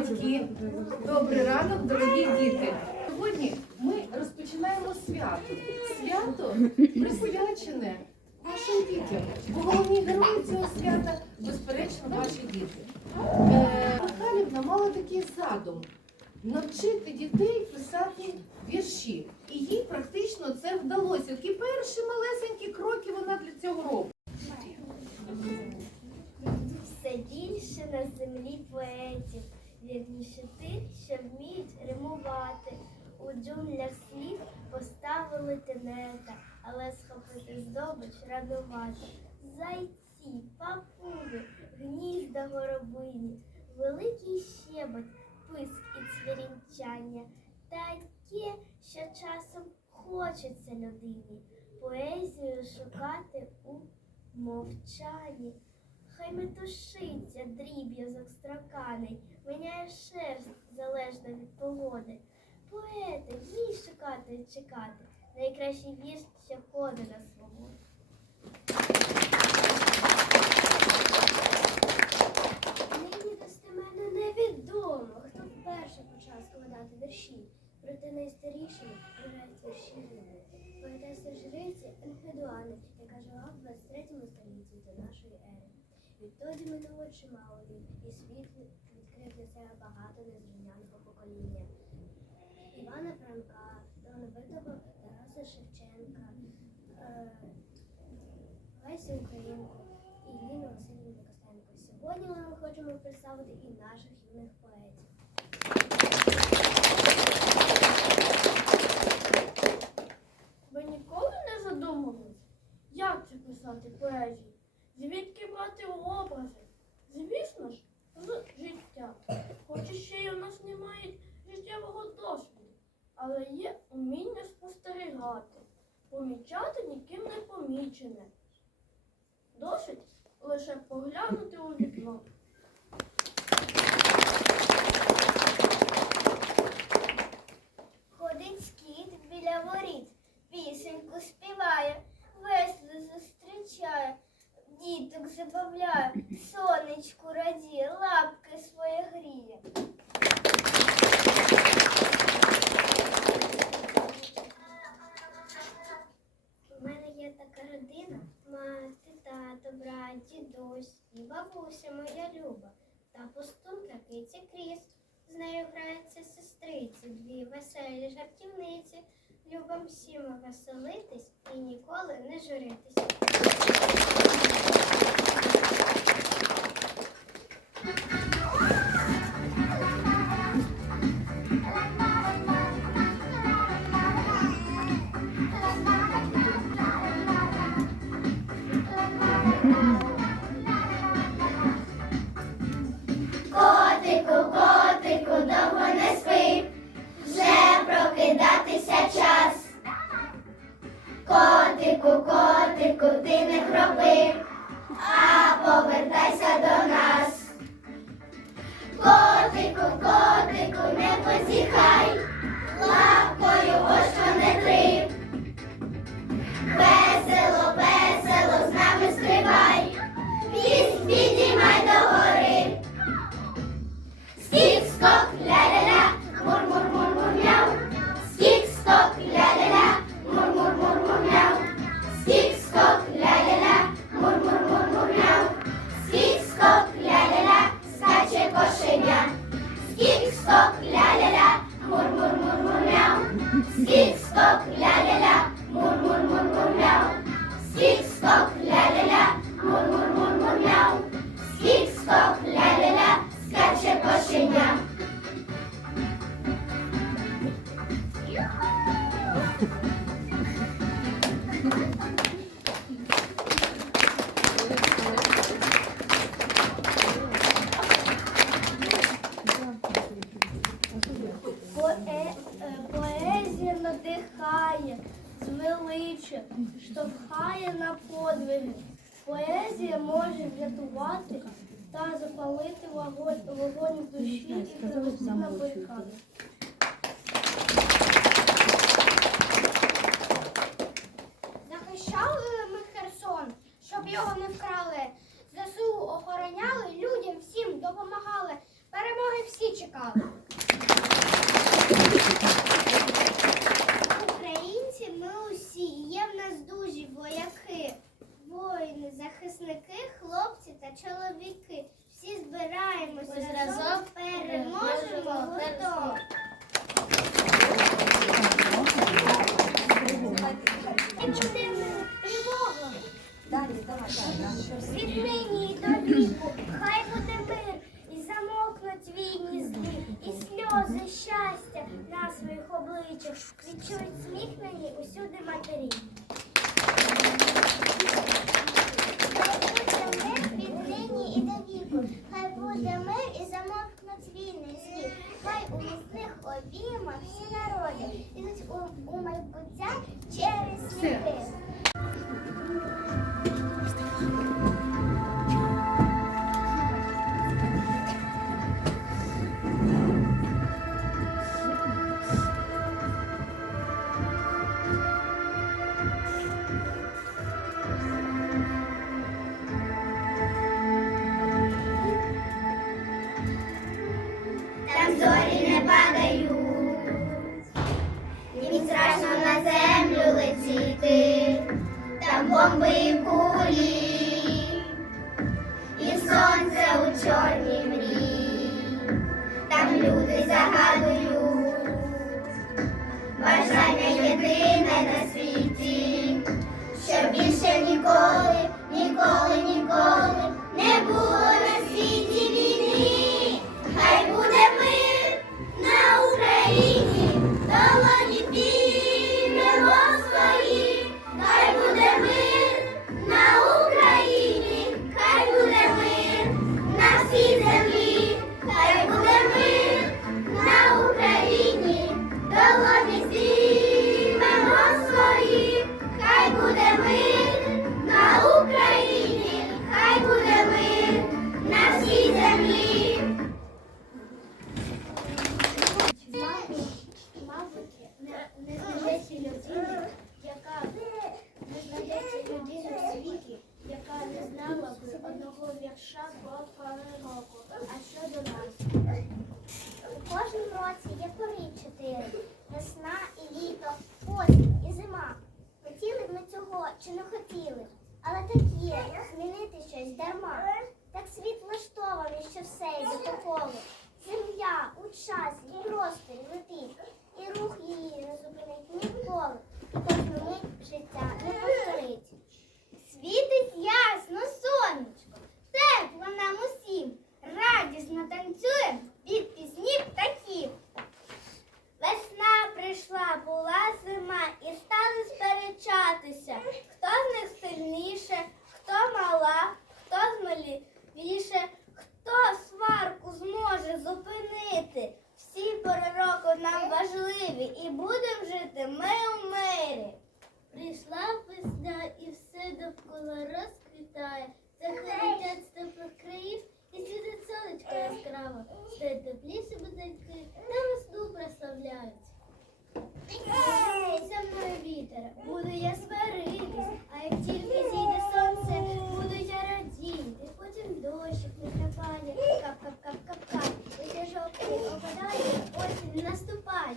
батьки, добрий ранок, дорогі діти. Сьогодні ми розпочинаємо свято. Свято присвячене вашим дітям. Бо головні герої цього свята, безперечно, ваші діти. Е, Михайлівна мала такий задум навчити дітей писати вірші. І їй практично це вдалося. Такі перші малесенькі кроки вона для цього робить. Все більше на землі поетів, вірніше тих, що вміють римувати. У джунглях слів поставили тенета, але схопити здобич радувати. Зайці, папуги, гнізда горобині, великий щебет, писк і цвірінчання. Таке, що часом хочеться людині, поезію шукати у мовчанні. Хай метушиться дріб'язок строканий, міняє шерсть залежно від погоди. Поети, вмій шукати і чекати, найкращий вірш, що ходить на свободу. Нині достеменно невідомо, хто вперше почав складати вірші, проте найстарішими вважають вірші люди. Поетеса жриці Енхедуани, яка жила в 23 столітті до нашої ери. Відтоді минуло чимало хочемо представити і наших юних поетів. Ви ніколи не задумувались, як це писати поезію? Звідки брати образи? Звісно ж, з життя. Хоч ще й у нас немає життєвого досвіду, але є уміння спостерігати, помічати ніким не помічене. Досить лише поглянути у вікно. Діток забавляє, сонечку радіє, лапки своє гріє. У мене є така родина, мати, тато, брат, дідусь і бабуся моя люба. Та пустунка киці кріс. З нею граються сестриці, дві веселі жартівниці. Любим всім веселитись і ніколи не журитись. творче штовхає на подвиги. Поезія може врятувати та запалити вогонь, вогонь в душі і привести на барикади. Захищали ми Херсон, щоб його не вкрали. ЗСУ охороняли, людям всім допомагали. Перемоги всі чекали. лісних обіймах всі народи, ідуть у майбуття через ліки. ніколи, ніколи, ніколи не було. Прийшла весна і все довкола розквітає. Заходять степних країв і світить сонечко яскраво. Стоять тепліше будинки та весну прославляють. Зі мною вітер, буду я сваритись, а як тільки зійде сонце, буду я радіти. Потім дощик не хапає, кап-кап-кап-кап-кап. Лише жовтий опадає, осінь наступає.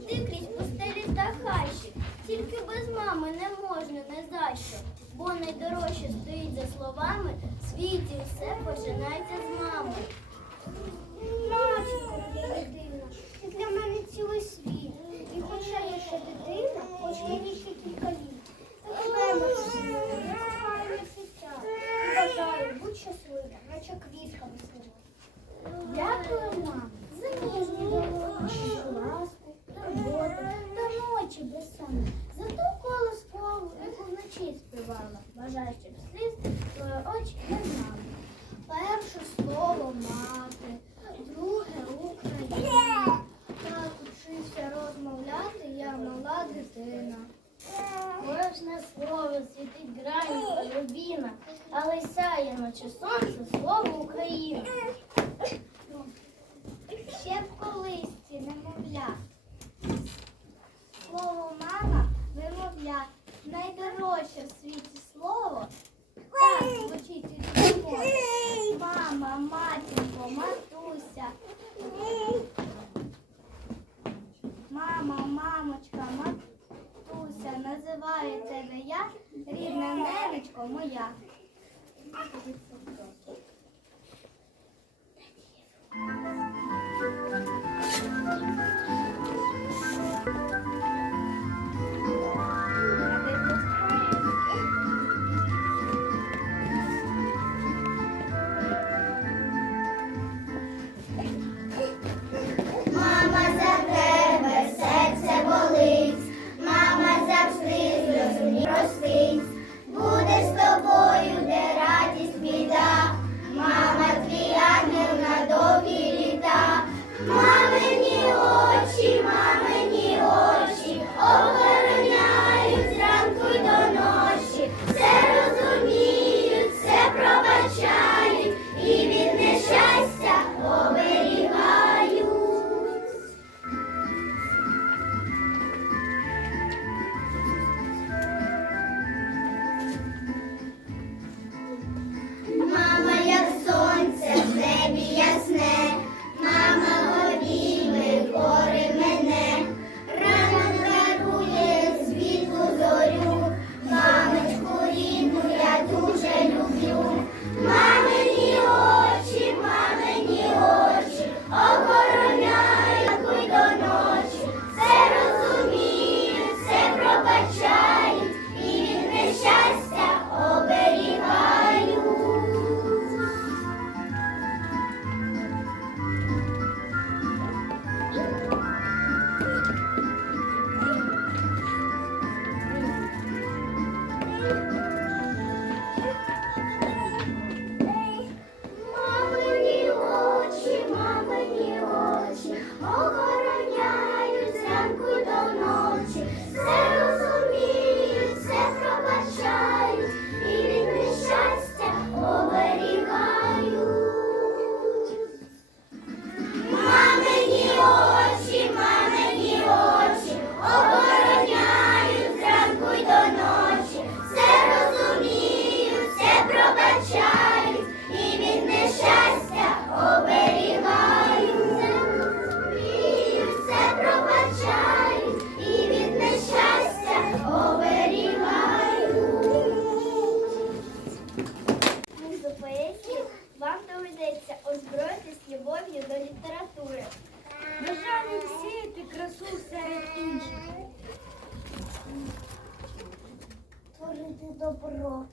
іти крізь пустелі та хащі. Тільки без мами не можна не за що, бо найдорожче стоїть за словами, в світі все починається з. бажаючих сліз, твої очі не знали. Перше слово мати, друге Україна. Так учився розмовляти, я мала дитина. Кожне слово світить грані, любіна, але сяє, наче сонце, слово Україна. називаю тебе я, рідна ненечко моя. noite. вдасться озброїтись любов'ю до літератури. Бажаємо сіяти красу серед інших. Творити добро.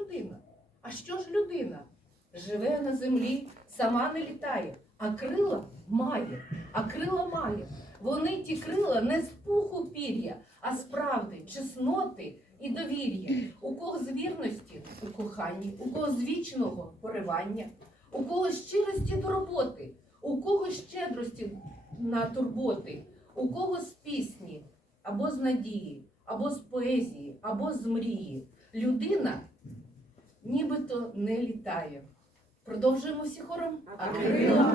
людина. А що ж людина? Живе на землі, сама не літає, а крила має, а крила має. Вони ті крила не з пуху пір'я, а з правди, чесноти і довір'я. У кого з вірності у коханні, у кого з вічного поривання, у кого щирості до роботи, у кого щедрості на турботи, у кого з пісні або з надії, або з поезії, або з мрії. Людина нібито не літає. Продовжуємо всі хором. А крила.